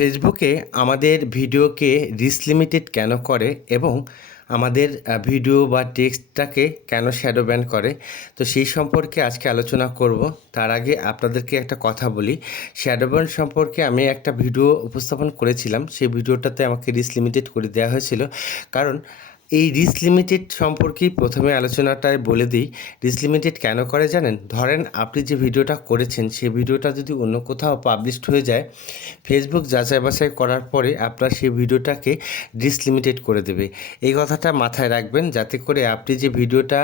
ফেসবুকে আমাদের ভিডিওকে রিচ লিমিটেড কেন করে এবং আমাদের ভিডিও বা টেক্সটটাকে কেন শ্যাডো ব্যান করে, তো সেই সম্পর্কে আজকে আলোচনা করব। তার আগে আপনাদেরকে একটা কথা বলি। শ্যাডো ব্যান সম্পর্কে আমি একটা ভিডিও উপস্থাপন করেছিলাম। সেই ভিডিওটাতে আমাকে রিচ লিমিটেড করে দেওয়া হয়েছিল। কারণ এই রিচ লিমিটেড সম্পর্কেই প্রথমে আলোচনাটায় বলে দিই। রিচ লিমিটেড কেন করে জানেন? ধরেন আপনি যে ভিডিওটা করেছেন সেই ভিডিওটা যদি অন্য কোথাও পাবলিশড হয়ে যায়, ফেসবুক যাচাই বাছাই করার পরে আপনার সেই ভিডিওটাকে রিচ লিমিটেড করে দেবে। এই কথাটা মাথায় রাখবেন, যাতে করে আপনি যে ভিডিওটা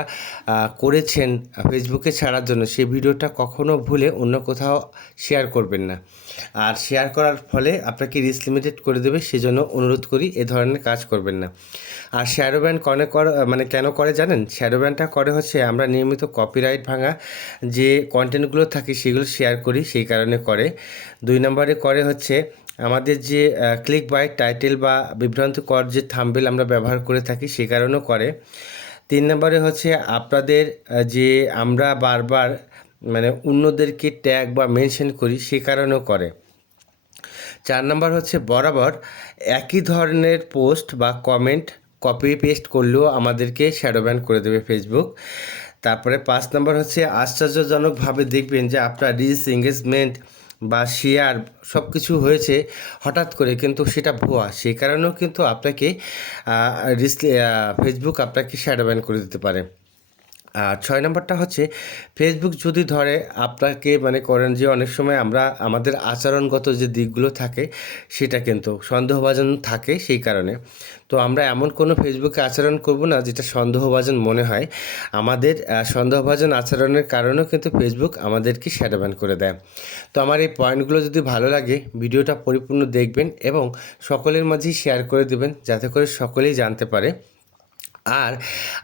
করেছেন ফেসবুকে ছাড়ার জন্য, সেই ভিডিওটা কখনো ভুলে অন্য কোথাও শেয়ার করবেন না। আর শেয়ার করার ফলে আপনাকে রিচ লিমিটেড করে দেবে, সেজন্য অনুরোধ করি এ ধরনের কাজ করবেন না। আর শ্যাডো ব্যান কেন করে জানেন? শ্যাডো ব্যানটা করে হচ্ছে আমরা নিয়মিত কপিরাইট ভাঙা যে কন্টেন্টগুলো থাকে সেগুলো শেয়ার করি, সেই কারণে করে। 2 নম্বরে করে হচ্ছে আমাদের যে ক্লিক বাইট টাইটেল বা বিভ্রান্তিকর যে থাম্বনেল আমরা ব্যবহার করে থাকি, সে কারণেও করে। 3 নম্বরে হচ্ছে আপনাদের যে আমরা বারবার অন্যদেরকে ট্যাগ বা মেনশন করি, সে কারণেও করে। 4 নম্বর হচ্ছে বরাবর একই ধরনের পোস্ট বা কমেন্ট কপি পেস্ট করলেও আমাদেরকে শ্যাডো ব্যান করে দেবে ফেসবুক। তারপরে 5 নম্বর হচ্ছে আশ্চর্যজনকভাবে দেখবেন যে আপনার রিচ, এঙ্গেজমেন্ট বা শেয়ার সব কিছু হয়েছে হঠাৎ করে, কিন্তু সেটা ভুয়া। সেই কারণেও কিন্তু আপনাকে ফেসবুক আপনাকে শ্যাডো ব্যান করে দিতে পারে। আর 6 নম্বরটা হচ্ছে ফেসবুক যদি ধরে আপনাকে করেন যে অনেক সময় আমরা আমাদের আচরণগত যে দিকগুলো থাকে সেটা কিন্তু সন্দেহভাজন থাকে, সেই কারণে তো আমরা এমন কোনো ফেসবুকে আচরণ করব না যেটা সন্দেহভাজন মনে হয়। আমাদের সন্দেহভাজন আচরণের কারণেও কিন্তু ফেসবুক আমাদেরকে শ্যাডো ব্যান করে দেয়। তো আমার এই পয়েন্টগুলো যদি ভালো লাগে, ভিডিওটা পরিপূর্ণ দেখবেন এবং সকলের মাঝেই শেয়ার করে দেবেন, যাতে করে সকলেই জানতে পারে। আর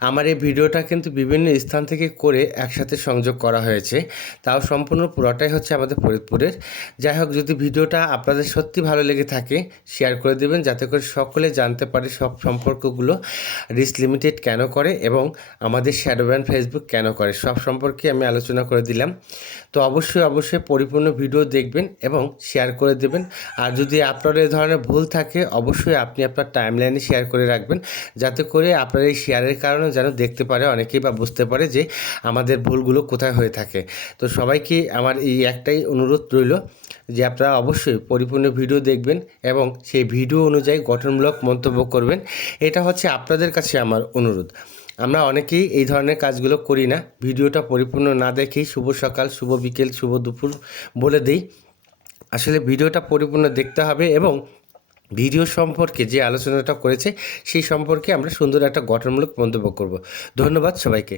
আমার এই ভিডিওটা কিন্তু বিভিন্ন স্থান থেকে করে একসাথে সংযোগ করা হয়েছে, তাও সম্পূর্ণ পুরোটাই হচ্ছে আমাদের ফরিদপুরের। যাই হোক, যদি ভিডিওটা আপনাদের সত্যি ভালো লেগে থাকে শেয়ার করে দেবেন, যাতে করে সকলে জানতে পারে সব সম্পর্কগুলো, রিচ লিমিটেড কেন করে এবং আমাদের শ্যাডো ব্যান ফেসবুক কেন করে, সব সম্পর্কে আমি আলোচনা করে দিলাম। তো অবশ্যই পরিপূর্ণ ভিডিও দেখবেন এবং শেয়ার করে দেবেন। আর যদি আপনার এই ধরনের ভুল থাকে, অবশ্যই আপনি আপনার টাইমলাইনে শেয়ার করে রাখবেন, যাতে করে আপনার এই শেয়ারের কারণে যেন দেখতে পারে অনেকেই বা বুঝতে পারে যে আমাদের ভুলগুলো কোথায় হয়ে থাকে। তো সবাইকে আমার এই একটাই অনুরোধ রইল যে আপনারা অবশ্যই পরিপূর্ণ ভিডিও দেখবেন এবং সেই ভিডিও অনুযায়ী গঠনমূলক মন্তব্য করবেন। এটা হচ্ছে আপনাদের কাছে আমার অনুরোধ। আমরা অনেকেই এই ধরনের কাজগুলো করি না, ভিডিওটা পরিপূর্ণ না দেখেই শুভ সকাল, শুভ বিকেল, শুভ দুপুর বলে দিই। আসলে ভিডিওটা পরিপূর্ণ দেখতে হবে এবং ভিডিও সম্পর্কে যে আলোচনাটা করেছে সেই সম্পর্কে আমরা সুন্দর একটা গঠনমূলক মন্তব্য করব। ধন্যবাদ সবাইকে।